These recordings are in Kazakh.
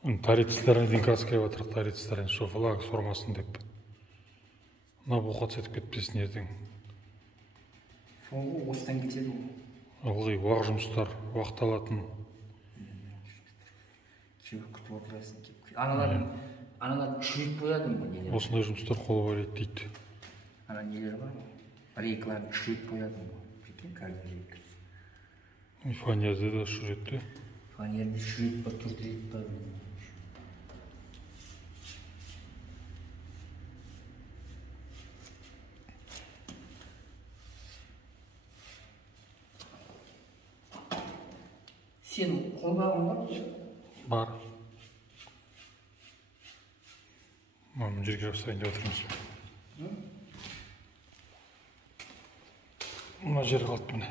Тарицларын Динкарская батыр, тарицларын шофалак сормасын деп. Мына бұқат сетіп кетпесін ертең. Соңғы осыдан кетеді ғой. Ылғи уақ жұмыстар, уақыт алатын. Сөйтіп күтіп отырасың кеп. Аналар шүйіп қоядым бұл нелер. Осындай жұмыстар қолы бар еді дейді. Ана нелер бар ғой. Рейкаларды шүйіп қоядым ғой. Прикинь, каждый рейк. Фанерде де шүретті. Фанерді шүйіп ба, тұрдырып ба. Сен қолбағың бар ма? Бар. Мамын жерге жапсайын деп отырмыз. Мына жер қалды міне.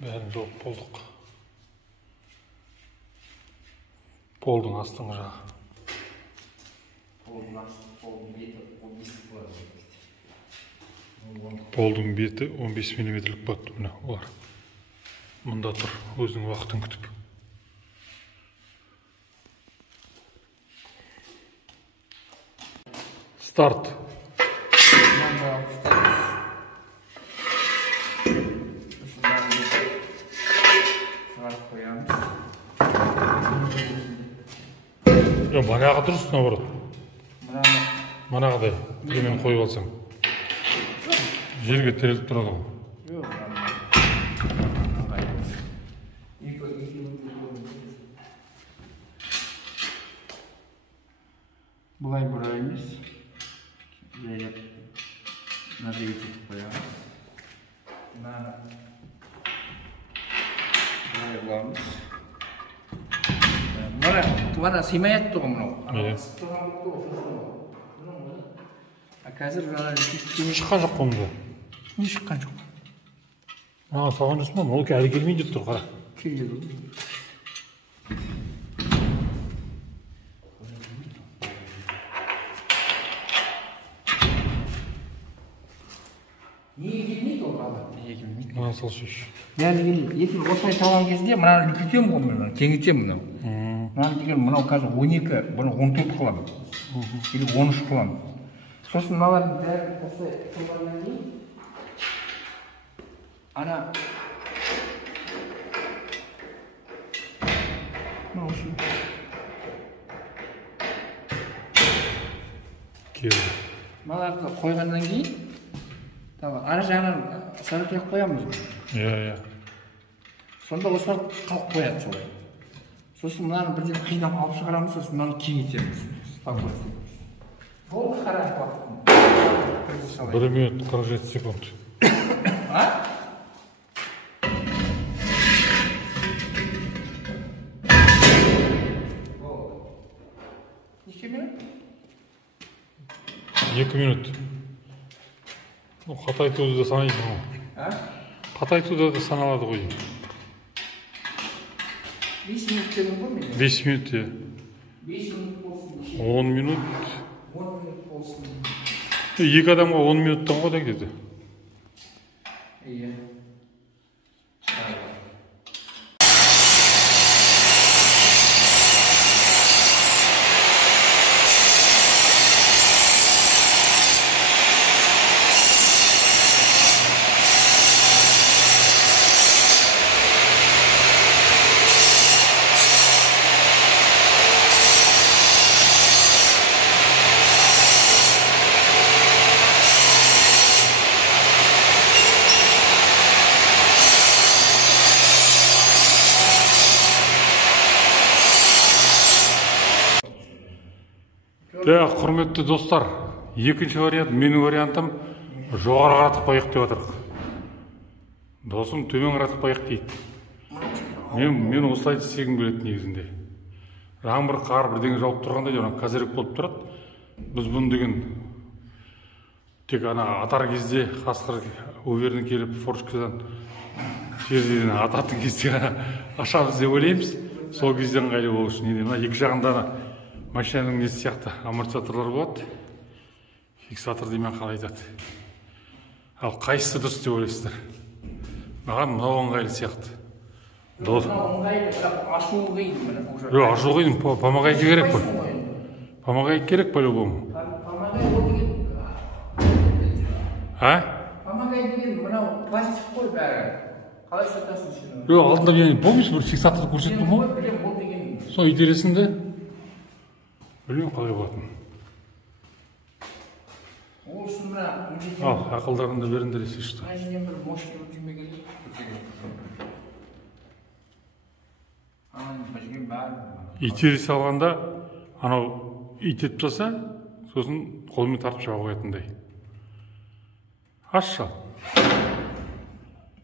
Бәрін жауып болдық. Полдың астыңғы жағы. Полдың беті 15 мм болады міне олар. Мұнда тұр, өзінің уақытын күтіп. Старт. Манағы дұрыс, наоборот. Манағыдай, емен қойып алсаң. Жерге тіреліп тұрады ғой. Бұлай бұра емес. Жайлап мынада етіп қоямыз. Бұлай бұламыз. Бұлара сыймай атты ғой мынау. Қазір шыққан жоқ қомды. Не шыққан жоқ? Саған жүрсің ба? Ол әлі келмей деп тұр, қара. Келеді. Неге келмейді ол қала? Неге келмейді? Мына сол шеш. Бәрі келмейді. Етін осылай талған кезде мынаны үлкейтемін ғой мынаны, кеңейтемін мынау. Мынаны деген мынау қазір 12, бұны 14 қыламын. Или 13 қыламын. Сосын мыналардың бәрін осылай қылғаннан кейін ана осы келді. мыналарды қойғаннан кейін ара жағынан сарапияқ қоямыз ғой. Иә. Сонда осылар қалып қояды солай. Сосын мынаны бірден қинап алып шығарамыз, сосын мынаны кеңейтеміз. Бұл қарап уақытын. 1 минут 47 секунд. Неше минут? 2 минут. Қатайтуды да санайды ғой. Қатайтуды да саналады ғой. 5 минут дедім ғой мен? 5 минут, иә. 5 минут болсын. 10 минут. 10 минут болсын. Екі адамға 10 минуттан ғой да кетеді. Иә. Құрметті достар, екінші вариант, менің вариантым жоғары қаратып қояйық деп отырық. Досым төмен қаратып қояйық дейді. Мен осылай істегім келеді негізінде. Жаңбыр, қар бірдеңе жауып тұрғанда қазірек болып тұрады. Біз бұны деген тек атар кезде қасқыр өверден келіп форчкадан жерден ататын кезде ашамыз деп ойлаймыз. Сол кезде ыңғайлы болу үшін. Мына екі жағында машинаның несі сияқты амортизаторлар болады. Фиксатор деймен қалай айтады. Ал қайсысы дұрыс деп ойлайсыздар? Маған мынау ыңғайлы сияқты. Дос. ыңғайлы, бірақ ашуы қиын міне уже. Жоқ, ашу қиын, помогайка керек қой. Помогайка керек по-любому. Помогай ол деген. А? Помогай деген мынау пластик қой бәрі. Қалай сатасың сен? Жоқ, алдында мен помнишь бір фиксаторды көрсеттім ғой. Білем, ол деген. Сол итересің де. Білмеймін қалай болатын. Ол үшін мына Ал, ақылдарыңды беріңдер десе ішті. мына жерден бір мощный бір түйме керек. Бізген бәрі. Итере салғанда, анау итетіп тұрса, сосын қолмен тартып жауа қоятындай. Ашша.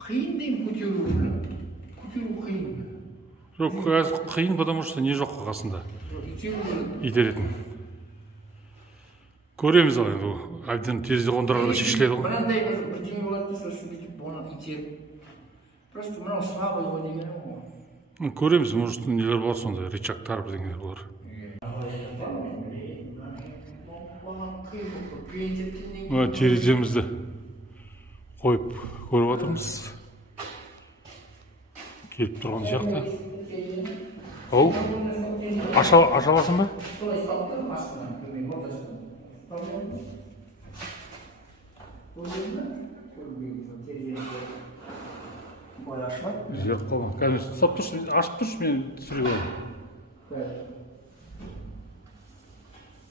Қиын деймін көтеру. Көтеру қиын. Жоқ, қиын, потому что не жоқ қасында. Итеретін. Көреміз ал енді. Әбден терезе қондырғанда шешіледі ғой. Мынандай бір бірдеңе болады да, сосын бүйтіп оны итеріп. Просто мынау слабый ғой дегенім ғой. Көреміз, может, нелер бар сондай, рычагтар бірдеңелер бар. Тереземізді қойып көріп жатырмыз. Келіп тұрған сияқты. Ау, аша аласың ба? Зеркало. Конечно, сап тұршы, ашып тұршы, мен түсіріп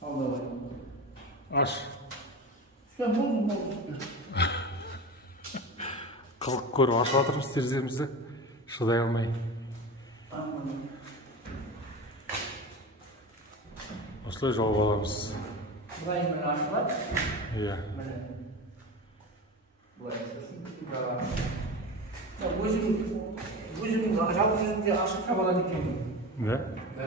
аламын. Аш. Қызық көріп ашып жатырмыз тереземізді. Шыдай алмай. Осылай жауып аламыз. Бұлай мені ашылады. Иә. Өзім жалғыз өзімде ашып таба алады екенмін. Да? Да.